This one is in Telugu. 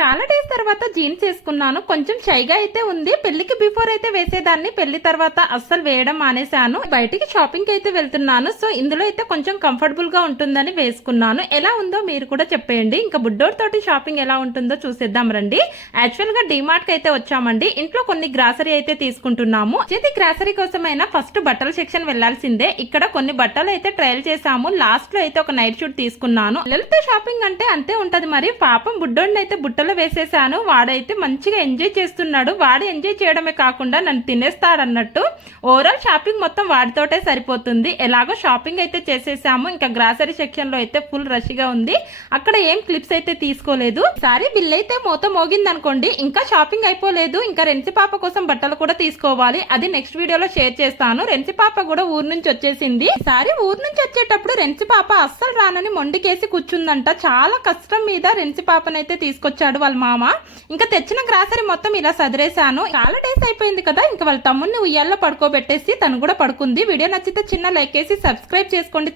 చాలా డేస్ తర్వాత జీన్స్ వేసుకున్నాను. కొంచెం షైగా అయితే ఉంది. పెళ్లికి బిఫోర్ అయితే వేసేదాన్ని, పెళ్లి తర్వాత అస్సలు వేయడం మానేశాను. బయటికి షాపింగ్ అయితే వెళ్తున్నాను. సో ఇందులో అయితే కొంచెం కంఫర్టబుల్ గా ఉంటుందని వేసుకున్నాను. ఎలా ఉందో మీరు కూడా చెప్పేయండి. ఇంకా బుడ్డోర్ తోటి షాపింగ్ ఎలా ఉంటుందో చూసేద్దాం రండి. యాక్చువల్ గా డిమార్ట్ కి అయితే వచ్చామండి. ఇంట్లో కొన్ని గ్రాసరీ అయితే తీసుకుంటున్నాము. చేతి గ్రాసరీ కోసమైనా ఫస్ట్ బట్టల సెక్షన్ వెళ్లాల్సిందే. ఇక్కడ కొన్ని బట్టలు అయితే ట్రయల్ చేసాము. లాస్ట్ లో అయితే ఒక నైట్ షూట్ తీసుకున్నాను. పిల్లలతో షాపింగ్ అంటే అంతే ఉంటది మరి. పాపం బుడ్డోడిని అయితే బుట్టలో వేసేసాను. వాడైతే మంచిగా ఎంజాయ్ చేస్తున్నాడు. వాడు ఎంజాయ్ చేయడమే కాకుండా నన్ను తినేస్తాడన్నట్టు. ఓవరాల్ షాపింగ్ మొత్తం వాడితోటే సరిపోతుంది. ఎలాగో షాపింగ్ అయితే చేసేసాము. ఇంకా గ్రాసరీ సెక్షన్ లో అయితే ఫుల్ రష్ గా ఉంది. అక్కడ ఏం క్లిప్స్ అయితే తీసుకోలేదు. సారీ బిల్ అయితే మోత మోగింది అనుకోండి. ఇంకా షాపింగ్ అయిపోలేదు. ఇంకా రెన్సి పాప కోసం బట్టలు కూడా తీసుకోవాలి. అది నెక్స్ట్ వీడియోలో షేర్ చేస్తాను. రెన్సి పాప కూడా ఊరు నుంచి వచ్చేసింది. ఈసారి ఊరు నుంచి వచ్చేటప్పుడు రెన్సి పాప అస్సలు రానని మొండికేసి కూర్చుందంట. చాలా కష్టం మీద రెన్సి పాపనైతే తీసుకొచ్చాడు వాళ్ళ మామ. ఇంకా తెచ్చిన గ్రాసరీ మొత్తం ఇలా సదిరేశాను. చాలా డేస్ అయిపోయింది కదా. ఇంకా వాళ్ళ తమ్ముడిని ఉయ్యాల్లో పడుకోబెట్టేసి తను కూడా పడుకుంది. వీడియో నచ్చితే చిన్న లైక్ వేసి సబ్స్క్రైబ్ చేసుకోండి.